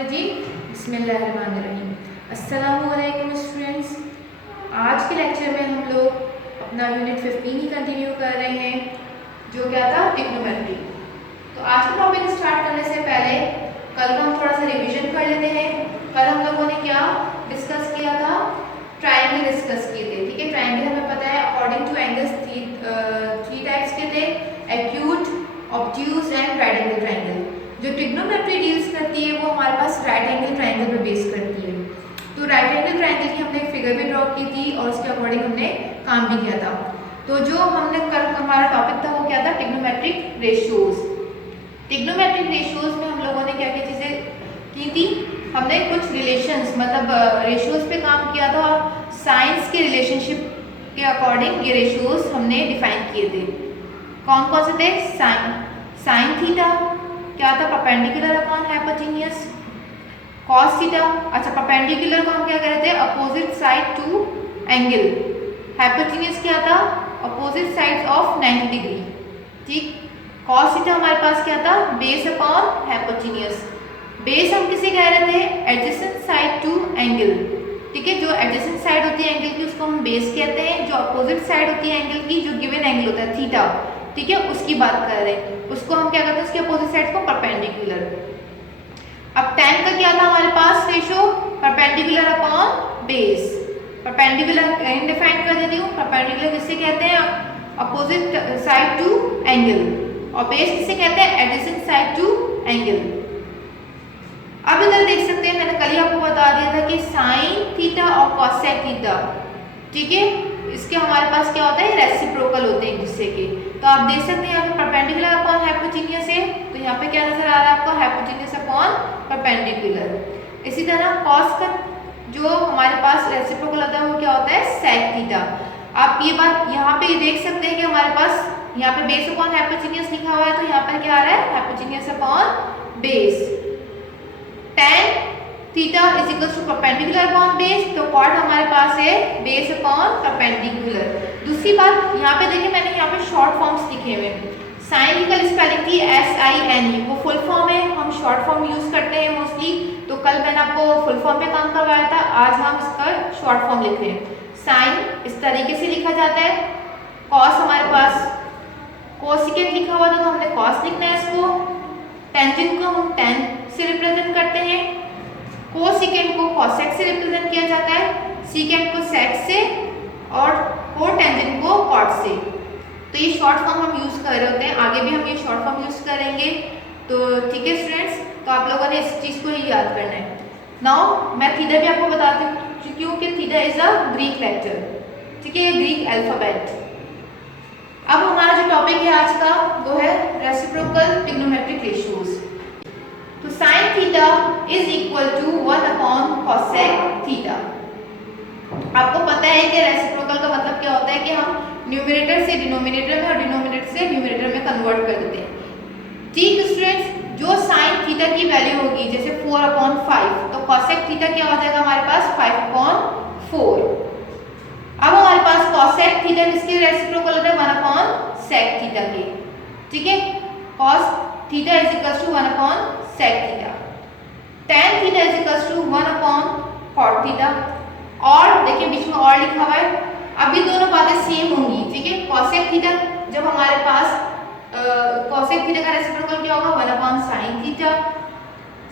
शैतानिर्रजीम बिस्मिल्लाहिर्रहमानिर्रहीम। अस्सलामुअलैकुम स्टूडेंट्स, आज के लेक्चर में हम लोग अपना यूनिट 15 ही कंटिन्यू कर रहे हैं, जो क्या था, ट्रिग्नोमेट्री। तो आज का टॉपिक स्टार्ट करने से पहले कल का हम थोड़ा सा रिवीजन कर लेते हैं। कल हम लोगों ने क्या डिस्कस किया था, ट्राइंगल डिस्कस किए थे। ठीक है, ट्राइंगल हमें पता है according two angles three types के थे, acute, obtuse and right angle triangle. जो ट्रिग्नोमेट्री डील्स करती है वो हमारे पास राइट एंगल ट्राइंगल पर बेस करती है। तो राइट एंगल ट्राइंगल की हमने एक फिगर भी ड्रॉ की थी और उसके अकॉर्डिंग हमने काम भी किया था। तो जो हमने कल हमारा टॉपिक था वो क्या था, ट्रिग्नोमेट्रिक रेशियोज। ट्रिग्नोमेट्रिक रेशियोज में हम लोगों ने क्या क्या चीज़ें की थी, हमने कुछ रिलेशंस मतलब रेशियोज पे काम किया था और साइंस के रिलेशनशिप के अकॉर्डिंग ये रेशियोज हमने डिफाइन किए थे। कौन कौन से थे, साइन थीटा क्या था, perpendicular upon hypotenuse, cos theta, अच्छा परपेंडिकुलर को हम क्या कहते हैं, opposite side to angle, hypotenuse क्या था, अपोजिट साइड्स ऑफ 90 डिग्री। ठीक, कॉस थीटा हमारे पास क्या था, बेस अपॉन हाइपोटेन्यूज। बेस हम किसे कह रहे थे, एडजेसेंट साइड टू एंगल। ठीक है, जो एडजेसेंट साइड होती है एंगल की उसको हम बेस कहते हैं, जो अपोजिट साइड होती है एंगल की, जो गिवन एंगल होता है थीटा, ठीक है, उसकी बात कर रहे हैं, उसको हम क्या कहते हैं, उसके अपोजिट साइड को परपेंडिकुलर। अब tan का क्या था हमारे पास ratio, perpendicular upon base. Perpendicular define कर देती हूँ, परपेंडिकुलर किससे कहते हैं, अपोजिट साइड टू एंगल, और बेस किसे कहते हैं, एडजेसेंट साइड टू एंगल। अब इधर देख सकते हैं, मैंने कल ही आपको बता दिया था कि साइन थीटा और कॉसेक थीटा, ठीक है, इसके हमारे पास क्या होता है, रेसिप्रोकल होते हैं एक दूसरे के। तो आप देख सकते हैं यहाँ पे परपेंडिकुलर अपॉन हाइपोटेन्यूज है, तो यहाँ पे क्या नजर आ रहा है आपको, हाइपोटेन्यूज अपॉन परपेंडिकुलर। इसी तरह कॉस का जो हमारे पास रेसिप्रोकल होता है वो क्या होता है, सेक थीटा। आप ये बात यहाँ पे देख सकते हैं कि हमारे पास यहाँ पे बेस अपॉन हाइपोटेन्यूज लिखा हुआ है, तो यहाँ पर क्या आ रहा है, hypotenuse upon base. tan theta is equal to perpendicular upon base, तो कॉट हमारे पास है बेस अपॉन परपेंडिकुलर। दूसरी बात यहाँ पे देखिए, मैंने यहाँ पे शॉर्ट फॉर्म्स लिखे हुए हैं। साइन की कल स्पेलिंग थी SINE, वो फुल फॉर्म है, हम शॉर्ट फॉर्म यूज करते हैं मोस्टली। तो कल मैंने आपको फुल फॉर्म पे काम करवाया था, आज हम इसका शॉर्ट फॉर्म लिख रहे हैं। साइन इस तरीके से लिखा जाता है, कॉस हमारे पास कोसिकेंट लिखा हुआ था तो हमने कॉस लिखना है इसको, टेंजेंट को हम टेन से रिप्रेजेंट करते हैं, कोसिकेंट को कॉसेक से रिप्रेजेंट किया जाता है, सीकेंट को सेक से और कोटेंजेंट को कॉट से। तो ये शॉर्ट फॉर्म हम यूज कर रहे होते हैं, आगे भी हम ये शॉर्ट फॉर्म यूज करेंगे। तो ठीक है स्टूडेंट्स, तो आप लोगों ने इस चीज को ही याद करना है। नाउ मैं थीटा भी आपको बता चुकी हूँ कि theta is a Greek letter, ठीक है, ग्रीक अल्फाबेट। अब हमारा जो टॉपिक है आज का वो है रेसिप्रोकल ट्रिग्नोमेट्रिक रेशियोज। तो sine theta is equal to 1 upon cosec theta. आपको पता है कि रेसिप्रोकल का मतलब क्या होता है कि हम न्यूमरेटर से डिनोमिनेटर में और डिनोमिनेटर से न्यूमरेटर में कन्वर्ट कर देते हैं। ठीक स्टूडेंट्स, जो साइन थीटा की वैल्यू होगी जैसे 4 अपॉन 5, तो कॉसेक थीटा क्या हो जाएगा हमारे पास, 5 अपॉन 4। अब हमारे पास कॉसेक थीटा किसके रेसिप्रोकल होता है, 1 अपॉन सेक थीटा के। ठीक है, cos theta is equal to 1 upon sec theta. tan theta is equal to 1 upon cot theta. और देखिए बीच में और लिखा हुआ है, अभी दोनों बातें सेम होंगी। ठीक है, कॉसेक थीटा जब हमारे पास कॉसेक थीटा का रेसिप्रोकल क्या होगा, 1 upon sine theta.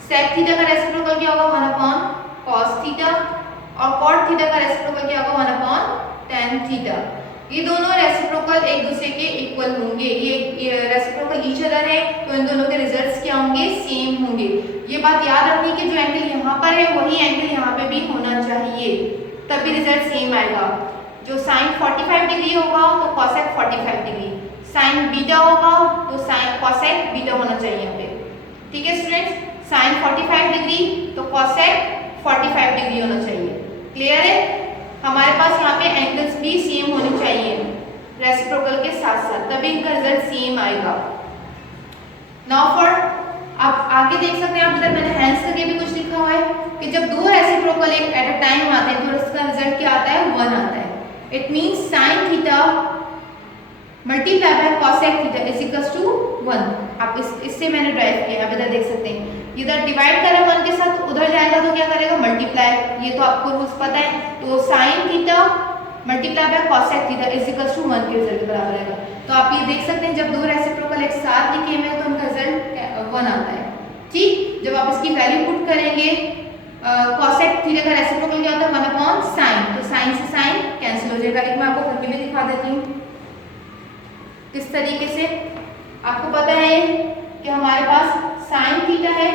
Sec theta का रेसिप्रोकल क्या होगा, 1 अपॉन कॉस थीटा। और कॉट थीटा का रेसिप्रोकल क्या होगा, 1 अपॉन tan थीटा। ये दोनों रेसिप्रोकल एक दूसरे के इक्वल होंगे, ये रेसिप्रोकल ईच अदर है, तो इन दोनों के रिजल्ट्स क्या होंगे, सेम होंगे। ये बात याद रखनी कि जो एंगल यहाँ पर है वही एंगल यहाँ पे भी होना चाहिए, तभी रिजल्ट सेम आएगा। जो साइन 45 डिग्री होगा तो कॉसेक 45 डिग्री, साइन बीटा होगा तो साइन कॉसेक बीटा होना चाहिए यहाँ पे। ठीक है स्टूडेंट्स, साइन 45 डिग्री तो कॉसेक 45 डिग्री होना चाहिए। क्लियर है, हमारे पास यहाँ पे एंगल्स भी सेम होने चाहिए रेसिप्रोकल के साथ साथ, तभी इनका रिजल्ट सेम आएगा। नाउ फॉर, आप आगे देख सकते हैं, आप इधर मैंने हैंस करके भी कुछ लिखा हुआ है कि जब दो रेसिप्रोकल एक एट अ टाइम आते हैं तो इसका रिजल्ट क्या आता है, 1 आता है। It means sine theta multiply by cosec theta is equals to 1। आप इससे मैंने ड्राइव किया, आप इधर देख सकते हैं, इधर डिवाइड करें 1 के साथ, तो आपको रूल्स पता है, तो sine theta multiply by cosec theta is equal to 1 के रिजल्ट के बराबर आएगा। तो आप ये देख सकते हैं जब दो रेसिप्रोकल एक साथ लिखे हुए हैं तो उनका रिजल्ट 1 आता है। ठीक, जब आप इसकी वैल्यू पुट करेंगे कॉसेक थीटा का रेसिप्रोकल क्या होता है 1 अपॉन साइन, तो साइन से साइन कैंसिल हो जाएगा। एक मैं आपको करके भी दिखा देती हूँ किस तरीके से। आपको पता है कि हमारे पास साइन थीटा है,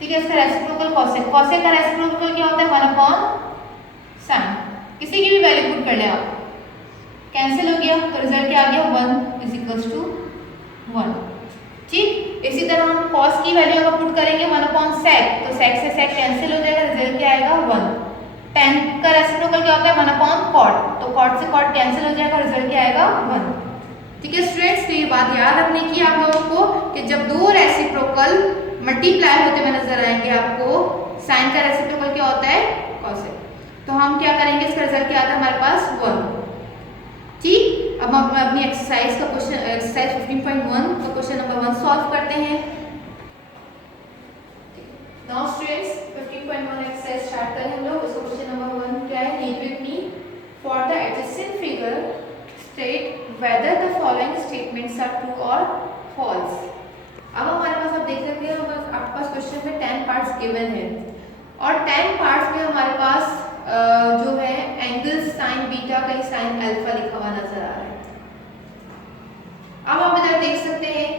ठीक है, इसका रेसिप्रोकल कॉसेक, कॉसेक का रेसिप्रोकल क्या होता है 1 अपॉन साइन। किसी की भी वैल्यू पुट कर ले आप, कैंसिल हो गया तो रिजल्ट क्या आ गया 1 इज इक्वल टू 1। ठीक, इसी तरह हम कॉस की वैल्यू अगर पुट करेंगे 1 अपॉन सेक, तो सेक से सेक कैंसिल हो जाएगा, रिजल्ट क्या आएगा 1। tan का रेसिप्रोकल क्या होता है 1 अपॉन कॉट, तो कॉट से कॉट कैंसिल हो जाएगा, रिजल्ट क्या आएगा 1। ठीक है स्टूडेंट्स, तो ये बात याद रखने की आप लोगों को कि जब दो रेसिप्रोकल मल्टीप्लाई होते हुए नजर आएंगे आपको, साइन का रेसिप्रोकल क्या होता है कॉसेक, तो हम क्या करेंगे, इसका रिजल्ट क्या आता है हमारे पास 1। ठीक, अब हम अपनी एक्सरसाइज का क्वेश्चन एक्सरसाइज 15.1 का क्वेश्चन नंबर 1 सॉल्व करते हैं। नाउ स्टूडेंट्स 15.1 एक्सरसाइज स्टार्ट करें हम लोग। उसका क्वेश्चन नंबर 1 क्या है, read with me for the adjacent figure state whether the following statements are true or false। अब हमारे पास आप देख सकते हैं आपके पास क्वेश्चन में 10 पार्ट्स गिवन है और 10 पार्ट्स में हमारे पास जो है एंगल साइन बीटा कहीं साइन अल्फा लिखा हुआ नजर आ रहा है। अब आप इधर देख सकते हैं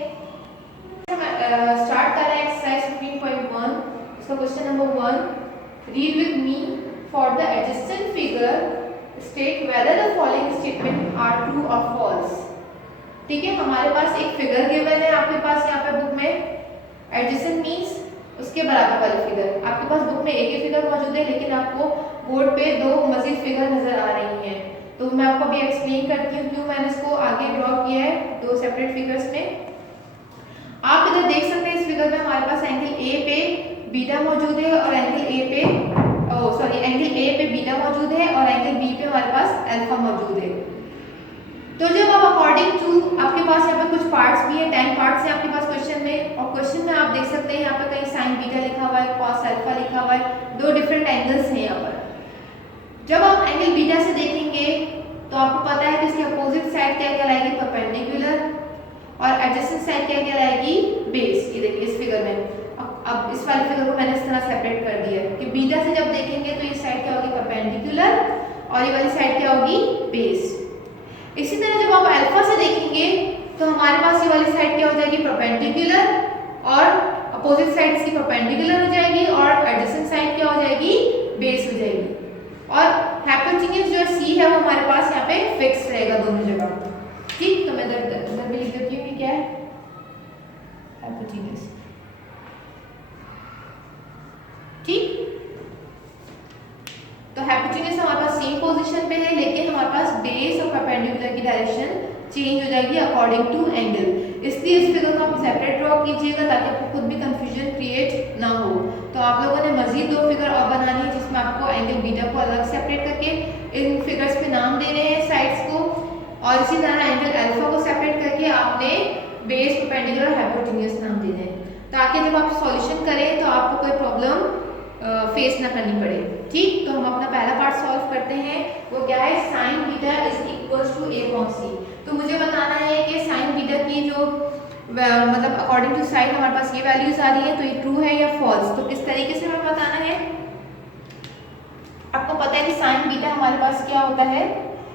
स्टार्ट कर रहे हैं एक्सरसाइज 15.1। इसका question number 1, read with me for the adjacent figure state whether the following statement are true or false। ठीक है, हमारे पास एक फिगर गिवन है आपके पास यहाँ पे बुक में, एडजेसेंट मींस उसके बराबर वाली फिगर। आपके पास बुक में एक ही फिगर मौजूद है लेकिन आपको बोर्ड पे दो मजीद फिगर नजर आ रही हैं, तो मैं आपको अभी एक्सप्लेन करती हूँ क्यों मैंने इसको आगे ड्रॉ किया है दो सेपरेट फिगर्स में। आप इधर देख सकते हैं इस फिगर में हमारे पास एंगल ए पे बीटा मौजूद है और एंगल ए पे एंगल ए पे बीटा मौजूद है और एंगल बी पे हमारे पास अल्फा मौजूद है। तो जब आप अकॉर्डिंग टू आपके पास यहाँ पे कुछ पार्ट्स भी है, 10 पार्ट्स हैं आपके पास क्वेश्चन में, और क्वेश्चन में आप देख सकते हैं यहाँ पे कहीं साइन बीटा लिखा हुआ है, कॉस अल्फा लिखा हुआ है, दो डिफरेंट एंगल्स हैं यहाँ पर। जब आप एंगल बीटा से देखेंगे तो आपको पता है कि इसकी अपोजिट साइड क्या कहलाएगी परपेंडिकुलर और एडजेसेंट साइड क्या कहलाएगी बेस। ये देखिए इस फिगर में, अब इस वाले फिगर को मैंने इस तरह सेपरेट कर दिया है कि बीटा से जब देखेंगे तो ये साइड क्या होगी परपेंडिकुलर और ये वाली साइड क्या होगी बेस। इसी तरह जब आप अल्फा से देखेंगे तो हमारे पास ये वाली साइड क्या हो जाएगी परपेंडिकुलर और अपोजिट साइड इसकी परपेंडिकुलर हो जाएगी और एडजेसेंट साइड क्या हो जाएगी बेस हो जाएगी। और हाइपोटेन्यूज जो सी है वो हमारे पास यहाँ पे फिक्स रहेगा दोनों जगह। ठीक, तो मैं इधर भी लिख देती हूँ कि क्या है हाइपोटेन्यूज। ठीक, तो हाइपोटेन्यूज हमारे पास सेम पोजीशन पे है लेकिन हमारे पास बेस और परपेंडिकुलर की डायरेक्शन चेंज हो जाएगी अकॉर्डिंग टू एंगल। इसलिए इस फिगर को आप सेपरेट ड्रॉ कीजिएगा ताकि आपको खुद भी कंफ्यूजन क्रिएट ना हो। तो आप लोगों ने मजीद दो फिगर और बनानी है जिसमें आपको एंगल बीटा को अलग सेपरेट करके इन फिगर्स पे नाम देने हैं साइड्स को, और इसी तरह एंगल अल्फा को सेपरेट करके आपने बेस परपेंडिकुलर हाइपोटेन्यूज नाम देने हैं ताकि जब आप सॉल्यूशन करें तो आपको कोई प्रॉब्लम फेस ना करनी पड़े। ठीक, तो हम अपना पहला पार्ट सॉल्व करते हैं, वो क्या है sine beta is equals to A upon C. तो मुझे बताना है कि साइन बीटा की जो मतलब अकॉर्डिंग टू साइन हमारे पास ये वैल्यूज आ रही है तो ये ट्रू है या फॉल्स। तो किस तरीके से हमें बताना है, आपको पता है कि साइन बीटा हमारे पास क्या होता है,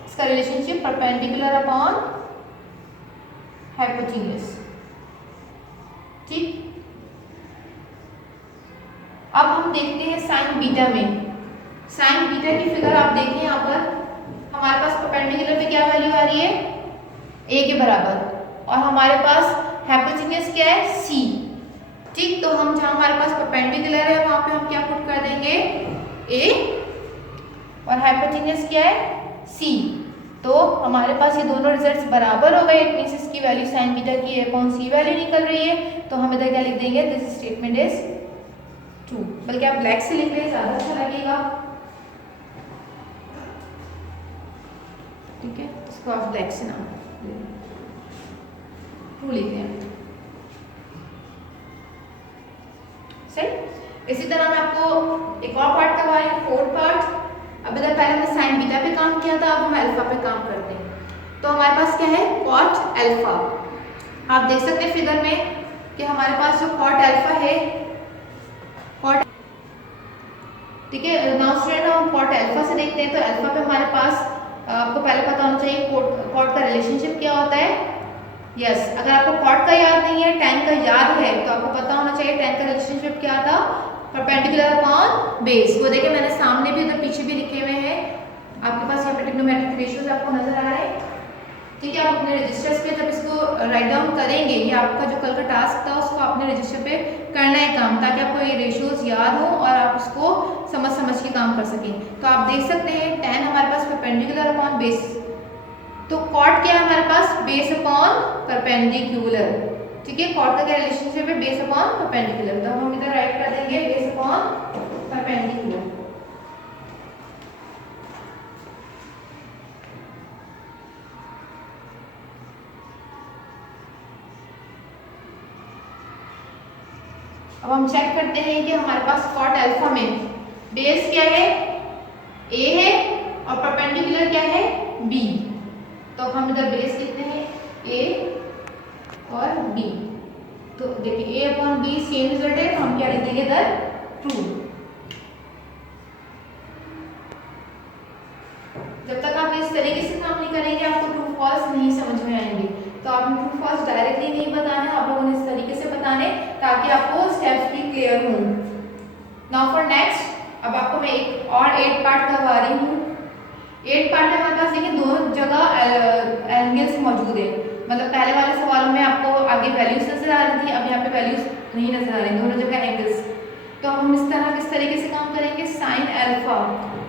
इसका रिलेशनशिप परपेंडिकुलर अपॉन हाइपोटेन्यूज। ठीक, अब हम देखते हैं साइन बीटा में। साइन बीटा की फिगर आप देखें यहाँ पर हमारे पास परपेंडिकुलर पे क्या वैल्यू आ रही है ए के बराबर और हमारे पास हाइपोटेन्यूज क्या है सी। ठीक, तो हम जहाँ हमारे पास परपेंडिकुलर है वहां पे हम क्या पुट कर देंगे ए और हाइपोटेन्यूज क्या है सी। तो हमारे पास ये दोनों रिजल्ट्स बराबर हो गए, इट मींस इसकी वैल्यू साइन बीटा की ए अपॉन सी वैल्यू निकल रही है। तो हम इधर क्या लिख देंगे, दिस स्टेटमेंट इज ट्रू। बल्कि आप ब्लैक से लिख लें ज्यादा अच्छा लगेगा। ठीक है, इसको आप ब्लैक से नाम ट्रू लिख दें। सही, इसी तरह मैं आपको एक और पार्ट करवा रही हूँ, फोर्थ पार्ट। अब इधर पहले हमने साइन बीटा पे काम किया था, अब हम अल्फा पे काम करते हैं। तो हमारे पास क्या है, कॉट अल्फा। आप देख सकते हैं फिगर में कि हमारे पास जो कॉट अल्फा है, कॉट, ठीक है। नाउ स्टूडेंट हम कॉट अल्फा से देखते हैं। तो अल्फा पे हमारे पास आपको पहले पता होना चाहिए कॉट का रिलेशनशिप क्या होता है। यस, अगर आपको कॉट का याद नहीं है, tan का याद है, तो आपको पता होना चाहिए tan का रिलेशनशिप क्या था, परपेंडिकुलर अपॉन बेस। वो देखिए मैंने सामने भी उधर पीछे भी लिखे हुए हैं, आपके पास यहाँ पे ट्रिग्नोमेट्रिक रेशियोज आपको नजर आ रहा है। ठीक है, आप अपने रजिस्टर्स पे जब इसको राइट डाउन करेंगे, ये आपका जो कल का टास्क था उसको अपने रजिस्टर पे करना है काम, ताकि आपको ये रेशियोज याद हो और आप उसको समझ के काम कर सकें। तो आप देख सकते हैं tan हमारे पास परपेंडिकुलर अपॉन बेस, तो कॉट क्या है हमारे पास, बेस अपॉन परपेंडिकुलर। ठीक है, कॉट का क्या रिलेशनशिप है, बेस अपॉन परपेंडिकुलर। तो हम इधर राइट कर देंगे बेस अपॉन परपेंडिकुलर। अब हम चेक करते हैं कि हमारे पास कॉट अल्फा में बेस क्या है, ए है, और परपेंडिकुलर क्या है, बी। तो हम इधर बेस लिखते हैं ए और बी। तो देखिए ए अपॉन बी सेम रिजल्ट है, तो हम क्या लिख देंगे इधर, ट्रू। जब तक आप इस तरीके से काम नहीं करेंगे आपको ट्रू फॉल्स नहीं समझ में आएंगे। तो आपने ट्रू फॉल्स डायरेक्टली नहीं बताना, आप लोगों ने इस तरीके से बताने ताकि आपको स्टेप्स भी क्लियर हों। नाउ फॉर नेक्स्ट, अब आपको मैं एक और 8 पार्ट करवा रही हूँ। 8 पार्ट में हमारे पास देखिए दोनों जगह एंगल्स मौजूद है। मतलब पहले वाले सवालों में आपको आगे वैल्यूज नजर आ रही थी, अब यहाँ पे वैल्यूज नहीं नजर आ रही, दोनों जगह एंगल्स। तो हम इस तरह किस तरीके से काम करेंगे, साइन अल्फा,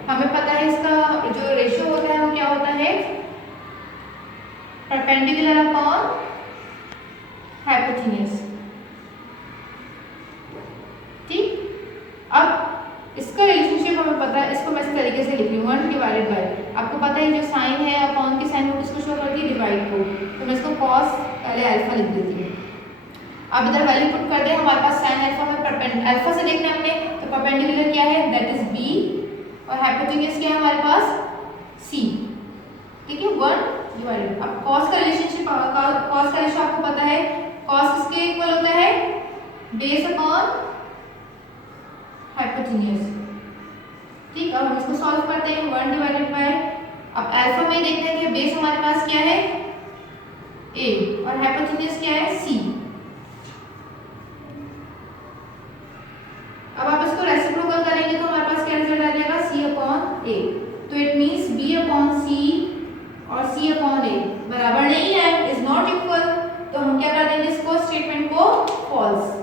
हमें पता है इसका जो रेशियो होता है वो क्या होता है, परपेंडिकुलर अपॉन हाइपोटेन्यूज। ठीक, अब इसका रिलेशनशिप हमें पता है, इसको मैं इस तरीके से लिख रही हूँ 1 डिवाइडेड बाय, आपको पता है जो साइन है अपॉन की साइन वो किसको शो करती है, डिवाइड को। तो मैं इसको कॉस पहले अल्फा लिख देती हूँ। अब इधर वैल्यू पुट कर दे, हमारे पास साइन अल्फा में परपेंडिकुलर, अल्फा से देखना हमने, तो परपेंडिकुलर क्या है, दैट इज बी, और हाइपोटेन्यूज क्या है हमारे पास, सी। ठीक है, 1 डिवाइडेड। अब कॉस का रिलेशनशिप, कॉस का रेशियो आपको पता है, कॉस किसके इक्वल होता है, बेस अपॉन हाइपोटेन्यूज। ठीक, अब हम इसको सॉल्व करते हैं 1 डिवाइडेड बाय, अब अल्फा में देखते हैं कि बेस हमारे पास क्या है, a, और हाइपोटेन्यूज क्या है, c। अब आप इसको रेसिप्रोकल करेंगे तो हमारे पास क्या रिजल्ट आ जाएगा, c अपॉन a। तो it means b upon c और c अपॉन a बराबर नहीं है, इज नॉट इक्वल। तो हम क्या कर देंगे, इसको स्टेटमेंट को फॉल्स।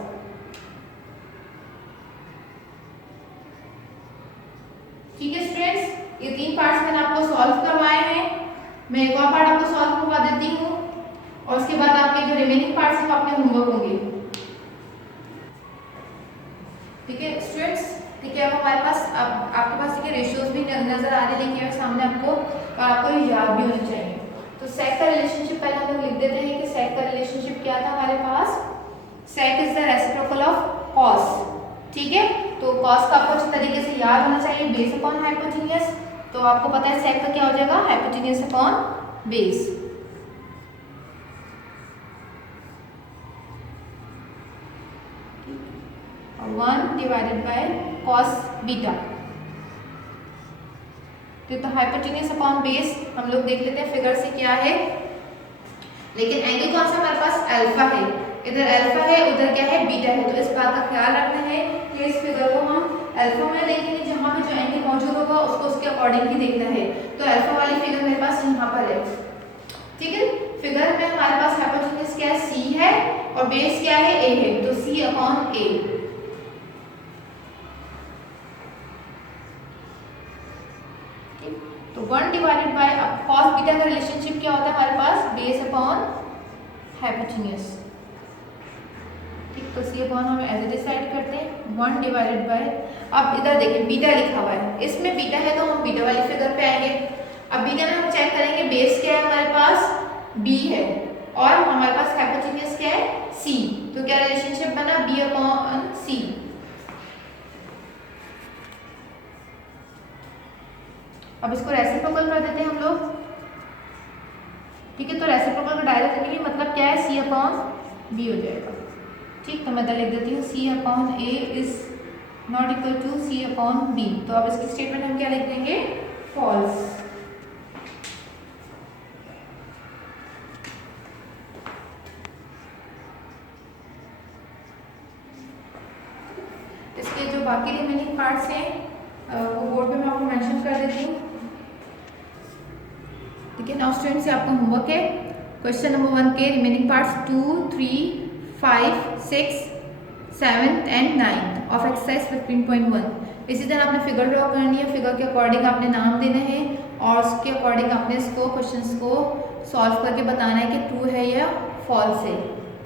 ठीक है स्टूडेंट्स, ये 3 पार्ट्स मैंने आपको सॉल्व करवाए हैं। मैं एक और पार्ट आपको सॉल्व करवा देती हूँ और उसके बाद आपके जो रिमेनिंग पार्ट्स हैं वो आपके होमवर्क होंगे। ठीक है स्टूडेंट्स, ठीक है। अब हमारे पास, अब आपके पास देखिए रेशियोज भी नजर आ रहे लिखे हुए सामने आपको, और आपको ये याद भी होने चाहिए। तो सेक का रिलेशनशिप पहले हम लोग लिख देते हैं कि सेक का रिलेशनशिप क्या था हमारे पास, sec is the reciprocal of cos. ठीक है, तो कॉस का आपको अच्छे तरीके से याद होना चाहिए, बेस अपॉन हाइपोटेन्यूज। तो आपको पता है सेक का क्या हो जाएगा, hypotenuse upon base. 1 divided by cos beta. तो हाइपोटेन्यूज अपॉन बेस हम लोग देख लेते हैं फिगर से क्या है, लेकिन एंगल कौन सा हमारे पास, अल्फा है। इधर अल्फा है, उधर क्या है, बीटा है। तो इस बात का ख्याल रखना है कि इस फिगर को हम अल्फा में देखेंगे, जहां पे जो एंगल मौजूद होगा उसको उसके अकॉर्डिंग ही देखना है। तो अल्फा वाली फिगर मेरे पास यहाँ पर है। ठीक है, फिगर में हमारे पास हाइपोटेन्यूज क्या है, सी है, और बेस क्या है, ए है। तो सी अपॉन ए। तो 1 डिवाइडेड बाय, अब कॉस बीटा का रिलेशनशिप क्या होता है हमारे पास, बेस अपॉन हाइपोटेन्यूज। ठीक, तो सी अपॉन हम ऐसे डिसाइड करते हैं 1 डिवाइडेड बाय, अब इधर देखिए बीटा लिखा हुआ है, इसमें बीटा है तो हम बीटा वाली फिगर पे आएंगे। अब बीटा में हम चेक करेंगे बेस क्या है हमारे पास, बी है, और हमारे पास हाइपोटेन्यूज क्या है, सी। तो क्या रिलेशनशिप बना, बी अपॉन सी। अब इसको रेसिप्रोकल कर देते हैं हम लोग। ठीक है, तो रेसिप्रोकल का डायरेक्ट लिखेंगे, मतलब क्या है, C/B हो जाएगा। ठीक, तो मैं इधर लिख देती हूँ C/A is not equal to C/B। तो अब इसकी स्टेटमेंट हम क्या लिख देंगे, फॉल्स। इसके जो बाकी रिमेनिंग पार्ट्स हैं वो बोर्ड पे मैं आपको मेंशन कर देती हूँ। ठीक है, नाउ स्टूडेंट्स, आपका होमवर्क है क्वेश्चन नंबर 1 के remaining parts 2, 3, 5, 6, 7 and 9 of exercise 15.1। इसी तरह आपने फिगर ड्रॉ करनी है, फिगर के अकॉर्डिंग आपने नाम देना है और उसके अकॉर्डिंग आपने इसको क्वेश्चंस को सॉल्व करके बताना है कि ट्रू है या फॉल्स है।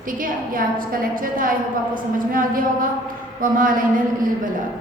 ठीक है, ये आज का लेक्चर था, आई होप आपको समझ में आ गया होगा। वमा अलैना इल्लल बलाग।